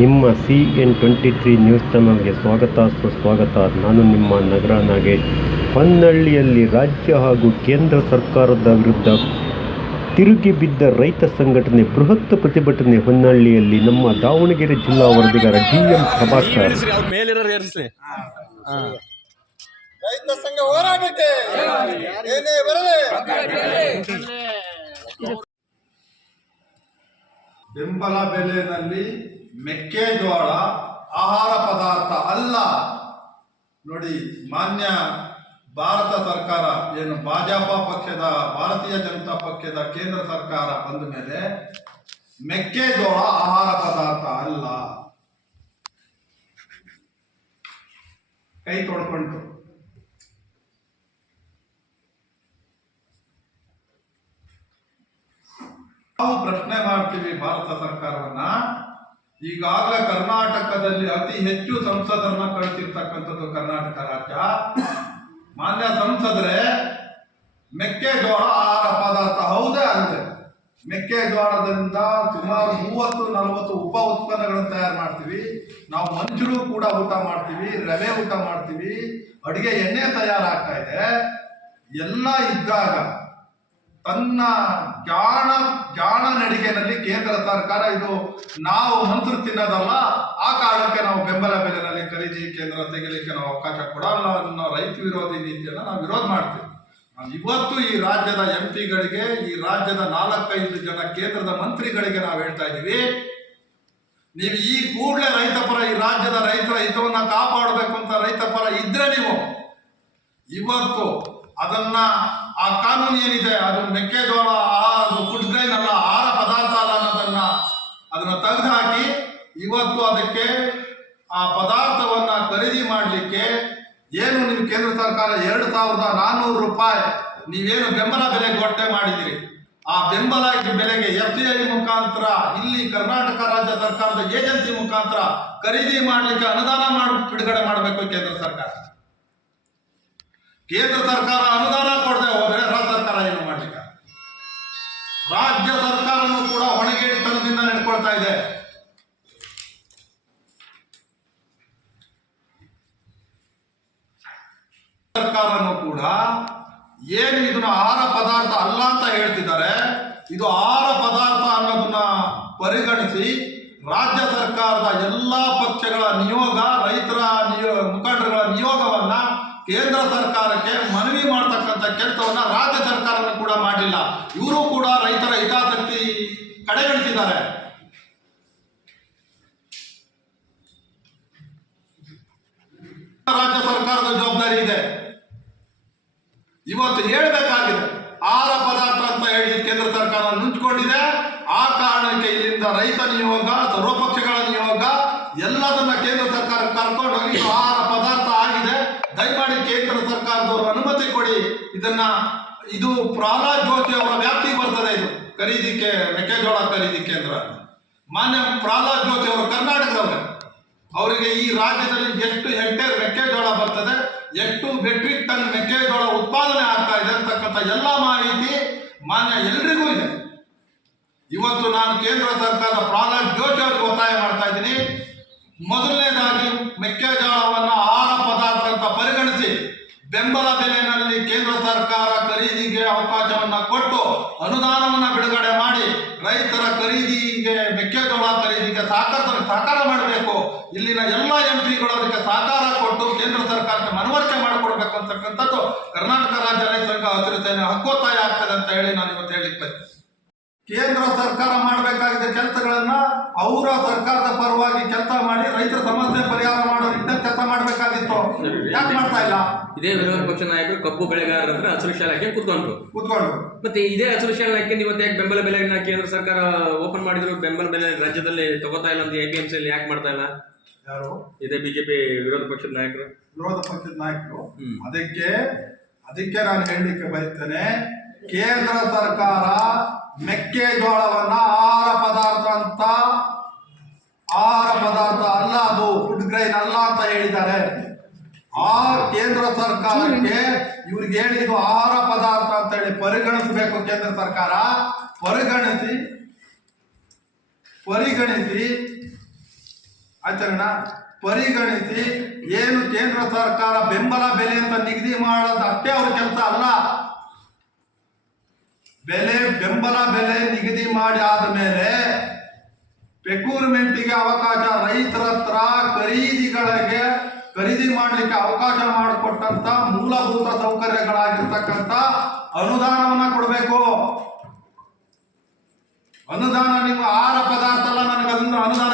ನಿಮ್ಮ C N twenty three news ಚಾನಲ್ಗೆ ಸ್ವಾಗತ ಸುಸ್ವಾಗತ. ನಾನು ನಿಮ್ಮ ನಗರ ನಾಗೇಶ್. ಹೊನ್ನಳ್ಳಿಯಲ್ಲಿ ರಾಜ್ಯ ಹಾಗೂ ಕೇಂದ್ರ ಸರ್ಕಾರದ ವಿರುದ್ಧ ತಿರುಗಿ ಬಿದ್ದ ರೈತ ಸಂಘಟನೆ ಬೃಹತ್ ಪ್ರತಿಭಟನೆ ಹೊನ್ನಳ್ಳಿಯಲ್ಲಿ ನಮ್ಮ ದಾವಣಗೆರೆ ಜಿಲ್ಲಾ ವರದಿಗಾರ ಡಿ ಎಂ ಪ್ರಭಾಕರ್. ಏರಿಸ್ರಿ ಅವ್ರ ರೈತ ಸಂಘ ಹೋರಾಟಕ್ಕೆ ಏನೇ ಬರಲಿ. ಬೆಂಬಲ ಬೆಲೆಯಲ್ಲಿ ಮೆಕ್ಕೆಜೋಳ, ಆಹಾರ ಪದಾರ್ಥ ಅಲ್ಲ. ನೋಡಿ, ಮಾನ್ಯ ಭಾರತ ಸರ್ಕಾರ, ಏನು ಭಾಜಪ ಪಕ್ಷದ, ಭಾರತೀಯ ಜನತಾ ಪಕ್ಷದ ಕೇಂದ್ರ ಸರ್ಕಾರ ಬಂದ ಮೇಲೆ ಮೆಕ್ಕೆಜೋಳ, ಆಹಾರ ಪದಾರ್ಥ ಅಲ್ಲ. ಕೈ ತೊಳ್ಕೊಂಡು. ನಾವು ಪ್ರಶ್ನೆ ಮಾಡ್ತೀವಿ ಭಾರತ ಸರ್ಕಾರವನ್ನ. ಈಗಾಗಲೇ ಕರ್ನಾಟಕದಲ್ಲಿ ಅತಿ ಹೆಚ್ಚು ಸಂಸದರನ್ನ ಕಳಿಸಿರ್ತಕ್ಕಂಥದ್ದು ಕರ್ನಾಟಕ ರಾಜ್ಯ. ಮಾನ್ಯ ಸಂಸದರೇ, ಮೆಕ್ಕೆಜೋಳ ಆಹಾರ ಪದಾರ್ಥ ಹೌದೇ ಅಲ್ಲದೆ, ಮೆಕ್ಕೆಜೋಳದಿಂದ ಸುಮಾರು ಮೂವತ್ತು, ನಲವತ್ತು ಉಪ ಉತ್ಪನ್ನಗಳನ್ನು ತಯಾರು ಮಾಡ್ತೀವಿ. ನಾವು ಮಂಜುಳು ಕೂಡ ಊಟ ಮಾಡ್ತೀವಿ, ರವೆ ಊಟ ಮಾಡ್ತೀವಿ. ಅಡಿಗೆ ಎಣ್ಣೆ ತಯಾರಾಗ್ತಾ ಇದೆ. ಎಲ್ಲ ಇದ್ದಾಗ ತನ್ನ ಜಾಣ ಜಾಣ ನಡಿಗೆನಲ್ಲಿ ಕೇಂದ್ರ ಸರ್ಕಾರ ಇದು ನಾವು ಮಂತ್ರ ತಿನ್ನೋದಲ್ಲ, ಆ ಕಾರಣಕ್ಕೆ ನಾವು ಬೆಂಬಲ ಬೆಲೆನಲ್ಲಿ ಖರೀದಿ ಕೇಂದ್ರ ತೆಗಿಲಿಕ್ಕೆ ನಾವು ಅವಕಾಶ ಕೊಡಲ್ಲ ಅನ್ನೋ ರೈತ ವಿರೋಧಿ ನೀತಿಯನ್ನು ನಾವು ವಿರೋಧ ಮಾಡ್ತೀವಿ. ಇವತ್ತು ಈ ರಾಜ್ಯದ ಎಂ ಪಿಗಳಿಗೆ, ಈ ರಾಜ್ಯದ ನಾಲ್ಕೈದು ಜನ ಕೇಂದ್ರದ ಮಂತ್ರಿಗಳಿಗೆ ನಾವು ಹೇಳ್ತಾ ಇದ್ದೀವಿ, ನೀವು ಈ ಕೂಡಲೇ ರೈತ ಪರ, ಈ ರಾಜ್ಯದ ರೈತರ ಹಿತವನ್ನ ಕಾಪಾಡಬೇಕು ಅಂತ ರೈತ ಪರ ಇದ್ರೆ ನೀವು. ಇವತ್ತು ಅದನ್ನ ಆ ಕಾನೂನು ಏನಿದೆ, ಅದು ಮೆಕ್ಕೆಜೋಳ ಅದು ಫುಡ್ ಗ್ರೈನ್ ಅಲ್ಲ ಆಹಾರ ಪದಾರ್ಥ ಅಲ್ಲ ಅನ್ನೋದನ್ನ ಅದನ್ನ ತೆಗೆದು ಹಾಕಿ ಇವತ್ತು ಅದಕ್ಕೆ ಆ ಪದಾರ್ಥವನ್ನ ಖರೀದಿ ಮಾಡಲಿಕ್ಕೆ ಏನು ನಿಮ್ಮ ಕೇಂದ್ರ ಸರ್ಕಾರ ಎರಡು ಸಾವಿರದ ನಾನ್ನೂರು ರೂಪಾಯಿ ನೀವೇನು ಬೆಂಬಲ ಬೆಲೆ ಗೊಟ್ಟೆ ಮಾಡಿದಿರಿ ಆ ಬೆಂಬಲ ಬೆಲೆಗೆ ಎಫ್ ಸಿ ಐ ಮುಖಾಂತರ, ಇಲ್ಲಿ ಕರ್ನಾಟಕ ರಾಜ್ಯ ಸರ್ಕಾರದ ಏಜೆನ್ಸಿ ಮುಖಾಂತರ ಖರೀದಿ ಮಾಡಲಿಕ್ಕೆ ಅನುದಾನ ಮಾಡಿ, ಬಿಡುಗಡೆ ಮಾಡಬೇಕು ಕೇಂದ್ರ ಸರ್ಕಾರ. ಕೇಂದ್ರ ಸರ್ಕಾರ ಅನುದಾನ ಕೊಡದೆ ಹೋದ್ರೆ ರಾಜ್ಯ ಸರ್ಕಾರ ಏನು ಮಾಡಲಿಲ್ಲ ರಾಜ್ಯ ಸರ್ಕಾರನೂ ಕೂಡ ಹೊಣೆಗೇಡಿತನದಿಂದ ನಡ್ಕೊಳ್ತಾ ಇದೆ. ಸರ್ಕಾರನೂ ಕೂಡ ಏನು ಇದನ್ನ ಆಹಾರ ಪದಾರ್ಥ ಅಲ್ಲ ಅಂತ ಹೇಳ್ತಿದ್ದಾರೆ, ಇದು ಆಹಾರ ಪದಾರ್ಥ ಅನ್ನೋದನ್ನ ಪರಿಗಣಿಸಿ ರಾಜ್ಯ ಸರ್ಕಾರದ ಎಲ್ಲಾ ಪಕ್ಷಗಳ ನಿಯೋಗ ಕೇಂದ್ರ ಸರ್ಕಾರಕ್ಕೆ ಮನವಿ ಮಾಡ್ತಕ್ಕಂಥ ಕೆಲಸವನ್ನ ರಾಜ್ಯ ಸರ್ಕಾರನೂ ಕೂಡ ಮಾಡಿಲ್ಲ. ಇವರು ಕೂಡ ರೈತರ ಹಿತಾಸಕ್ತಿ ಕಡೆಗಣಿಸಿದ್ದಾರೆ. ರಾಜ್ಯ ಸರ್ಕಾರದ ಜವಾಬ್ದಾರಿ ಇದೆ. ಇವತ್ತು ಹೇಳಬೇಕಾಗಿದೆ, ಆಹಾರ ಪದಾರ್ಥ ಅಂತ ಹೇಳಿ ಕೇಂದ್ರ ಸರ್ಕಾರ ನುಂಚಿಕೊಂಡಿದೆ. ಆ ಕಾರಣಕ್ಕೆ ಇಲ್ಲಿಂದ ರೈತ ನಿಯೋಗ, ಸರ್ವಪಕ್ಷಗಳ ನಿಯೋಗ ಎಲ್ಲದನ್ನ ಕೇಂದ್ರ ಸರ್ಕಾರ ಕರ್ಕೊಂಡು ಸರ್ಕಾರದವರು ಅನುಮತಿ ಕೊಡಿ, ಇದನ್ನ ಇದು ಪ್ರಹ್ಲಾದ್ ಜೋಶಿ ಅವರ ವ್ಯಾಪ್ತಿಗೆ ಬರ್ತದೆ ಇದು. ಖರೀದಿಕೆ, ಮೆಕ್ಕೆಜೋಳ ಖರೀದಿ ಕೇಂದ್ರ ಮಾನ್ಯ ಪ್ರಹ್ಲಾದ್ ಜೋಶಿ ಅವರು ಕರ್ನಾಟಕದವ್ರೆ. ಅವರಿಗೆ ಈ ರಾಜ್ಯದಲ್ಲಿ ಎಷ್ಟು ಹೆಕ್ಟೇರ್ ಮೆಕ್ಕೆಜೋಳ ಬರ್ತದೆ, ಎಷ್ಟು ಮೆಟ್ರಿಕ್ ಟನ್ ಮೆಕ್ಕೆಜೋಳ ಉತ್ಪಾದನೆ ಆಗ್ತಾ ಇದೆ ಅಂತಕ್ಕಂಥ ಎಲ್ಲ ಮಾಹಿತಿ ಮಾನ್ಯ ಎಲ್ರಿಗೂ ಇದೆ. ಇವತ್ತು ನಾನು ಕೇಂದ್ರ ಸರ್ಕಾರದ ಪ್ರಹ್ಲಾದ್ ಜೋಶಿ ಅವರಿಗೆ ಒತ್ತಾಯ ಮಾಡ್ತಾ ಇದ್ದೀನಿ. ಮೊದಲನೇದಾಗಿ ಮೆಕ್ಕೆಜೋಳವನ್ನ ಆಹಾರ ಪದಾರ್ಥ ಅಂತ ಪರಿಗಣಿಸಿ ಬೆಂಬಲ ಬೆಲೆಯಲ್ಲಿ ಕೇಂದ್ರ ಸರ್ಕಾರ ಖರೀದಿಗೆ ಅವಕಾಶವನ್ನ ಕೊಟ್ಟು ಅನುದಾನವನ್ನ ಬಿಡುಗಡೆ ಮಾಡಿ ರೈತರ ಖರೀದಿಗೆ ಮೆಕ್ಕೆಜೋಳ ಖರೀದಿಗೆ ಸಹಕಾರ ಸಹಕಾರ ಮಾಡಬೇಕು. ಇಲ್ಲಿನ ಎಲ್ಲ ಎಂ ಪಿಗಳು ಅದಕ್ಕೆ ಸಹಕಾರ ಕೊಟ್ಟು ಕೇಂದ್ರ ಸರ್ಕಾರಕ್ಕೆ ಮನವರಿಕೆ ಮಾಡಿಕೊಡ್ಬೇಕು ಅಂತಕ್ಕಂಥದ್ದು ಕರ್ನಾಟಕ ರಾಜ್ಯ ರೈತ ಸಂಘ ಹಸಿರು ಸೇನೆ ಹಕ್ಕೊತ್ತಾಯ ಆಗ್ತದೆ ಅಂತ ಹೇಳಿ ನಾನು ಇವತ್ತು ಹೇಳಿಕ್ ಬಯಸ್ತೇನೆ. ಕೇಂದ್ರ ಸರ್ಕಾರ ಮಾಡಬೇಕಾಗಿದ್ದ ಕೆಲಸಗಳನ್ನ ಅವರ ಸರ್ಕಾರದ ಪರವಾಗಿ ಕೆಲಸ ಮಾಡಿ ರೈತರ ಸಮಸ್ಯೆ ಪರಿಹಾರ ಮಾಡೋ ನಿಟ್ಟಿನಲ್ಲಿ ಕೆಲಸ ಮಾಡಬೇಕಾಗಿತ್ತು ಯಾಕೆ ಮಾಡ್ತಾ ಇಲ್ಲ. ಇದೇ ವಿರೋಧ ಪಕ್ಷ ನಾಯಕರು ಕಬ್ಬು ಬೆಳೆಗಾರರ ಹತ್ರ ಹಸಿರು ಶಾಲೆ ಹಾಕಿ ಕೂತ್ಕೊಂಡ್ರು. ಕೂತ್ಕೊಂಡು ಮತ್ತೆ ಇದೇ ಹಸಿರು ಶಾಲೆ ಹಾಕಿ ಇವತ್ತು ಯಾಕೆ ಬೆಂಬಲ ಬೆಲೆಯನ್ನ ಕೇಂದ್ರ ಸರ್ಕಾರ ಓಪನ್ ಮಾಡಿದ್ರು? ಬೆಂಬಲ ಬೆಲೆ ರಾಜ್ಯದಲ್ಲಿ ತಗೋತಾ ಇಲ್ಲ ಅಂತ ಎ ಪಿ ಎಂ ಸಿಯಲ್ಲಿ ಯಾಕೆ ಮಾಡ್ತಾ ಇಲ್ಲ? ಯಾರು? ಇದೇ ಬಿಜೆಪಿ ವಿರೋಧ ಪಕ್ಷದ ನಾಯಕರು. ವಿರೋಧ ಪಕ್ಷದ ನಾಯಕರು. ಅದಕ್ಕೆ ಅದಕ್ಕೆ ನಾನು ಹೇಳಲಿಕ್ಕೆ ಬಯಸ್ತೇನೆ ಕೇಂದ್ರ ಸರ್ಕಾರ ಮೆಕ್ಕೆಜೋಳವನ್ನ ಆಹಾರ ಪದಾರ್ಥ ಅಂತ ಆಹಾರ ಪದಾರ್ಥ ಅಲ್ಲ ಅದು ಫುಡ್ ಗ್ರೈನ್ ಅಲ್ಲ ಅಂತ ಹೇಳಿದ್ದಾರೆ. ಆ ಕೇಂದ್ರ ಸರ್ಕಾರಕ್ಕೆ ಇವ್ರಿಗೆ ಹೇಳಿದ್ದು ಆಹಾರ ಪದಾರ್ಥ ಅಂತ ಹೇಳಿ ಪರಿಗಣಿಸಬೇಕು ಕೇಂದ್ರ ಸರ್ಕಾರ. ಪರಿಗಣಿಸಿ ಪರಿಗಣಿಸಿ ಆಚರಣ ಪರಿಗಣಿಸಿ ಏನು ಕೇಂದ್ರ ಸರ್ಕಾರ ಬೆಂಬಲ ಬೆಲೆ ಅಂತ ನಿಗದಿ ಮಾಡೋದು ಅಷ್ಟೇ ಅವ್ರ ಕೆಲಸ ಅಲ್ಲ. ಬೆಲೆ ಬೆಂಬಲ ಬೆಲೆ ನಿಗದಿ ಮಾಡಿ ಆದಮೇಲೆ ಪೆಕೂರ್ಮೆಂಟಿಗೆ ಅವಕಾಶ ರೈತರ ಹತ್ರ ಖರೀದಿಗಳಿಗೆ ಖರೀದಿ ಮಾಡಲಿಕ್ಕೆ ಅವಕಾಶ ಮಾಡಿಕೊಟ್ಟಂತ ಮೂಲಭೂತ ಸೌಕರ್ಯಗಳಾಗಿರ್ತಕ್ಕಂಥ ಅನುದಾನವನ್ನ ಕೊಡಬೇಕು. ಅನುದಾನ ನಿಮ್ಮ ಆಹಾರ ಪದಾರ್ಥ ಎಲ್ಲ ನನಗೆ ಅದನ್ನ ಅನುದಾನ